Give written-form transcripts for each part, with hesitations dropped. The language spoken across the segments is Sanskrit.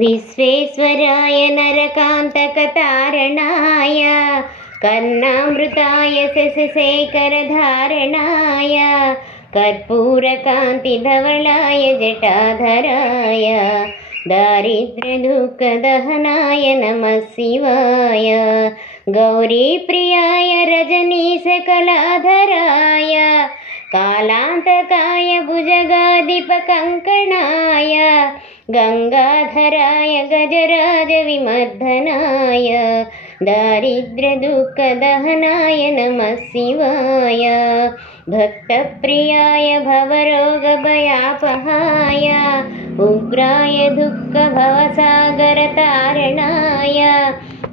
विश्वेश्वराय नरकान्तकतारणाय कर्णामृताय शशिशेखरधारणाय कर्पूरकान्तिधवलाय जटाधराय दारिद्र्यदुःखदहनाय नमः शिवाय गौरीप्रियाय रजनीशकलाधराय कालान्तकाय भुजगाधिपकङ्कणाय गंगाधराय गजराजविमर्दनाय दारिद्र्यदुःखदहनाय नमः शिवाय भक्तप्रियाय भवरोगभयापहाय उग्राय दुःखभवसागरतारणाय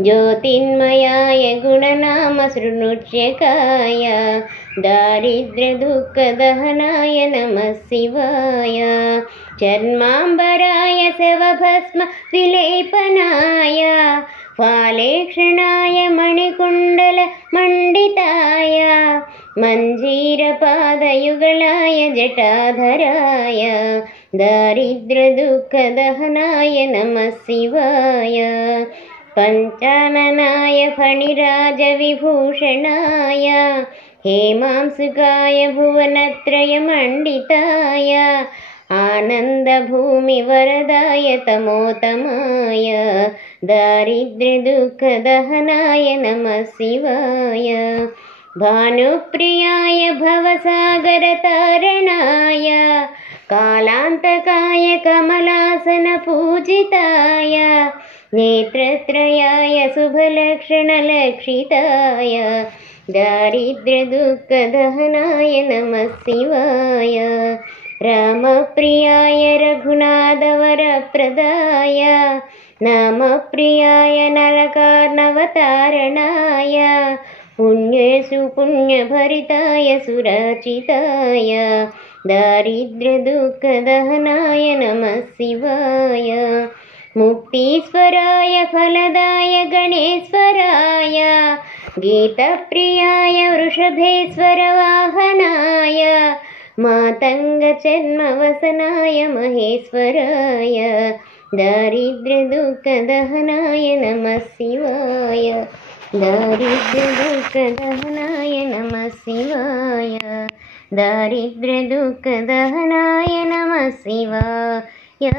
ज्योतिर्मयाय गुणनामसृणुच्यकाय दारिद्र्यदुःखदहनाय नमः शिवाय चर्माम्बराय शवभस्म विलेपनाय फालेक्षणाय मणिकुण्डलमण्डिताय मञ्जीरपादयुगलाय जटाधराय दारिद्र्यदुःखदहनाय नमः शिवाय पञ्चाननाय फणिराजविभूषणाय हेमांसुकाय भुवनत्रयमण्डिताय आनन्दभूमिवरदाय तमोतमाय दारिद्र्यदुःखदहनाय नमः शिवाय भानुप्रियाय भवसागरतारणाय कालान्तकाय कमलासनपूजिताय नेत्रत्रयाय शुभलक्षणलक्षिताय दारिद्र्यदुःखदहनाय नमः शिवाय रामप्रियाय रघुनाथवरप्रदाय नामप्रियाय नरकार्णवतारणाय पुण्येषु पुण्यभरिताय सुरचिताय दारिद्र्यदुःखदहनाय नमः शिवाय मुक्तीश्वराय फलदाय गणेश्वराय गीतप्रियाय वृषभेश्वरवाहनाय मातङ्गचर्मवसनाय महेश्वराय दारिद्र्यदुःखदहनाय नमः शिवाय दारिद्र्यदुःखदहनाय नमः शिवाय दारिद्र्यदुःखदहनाय नमः शिवाय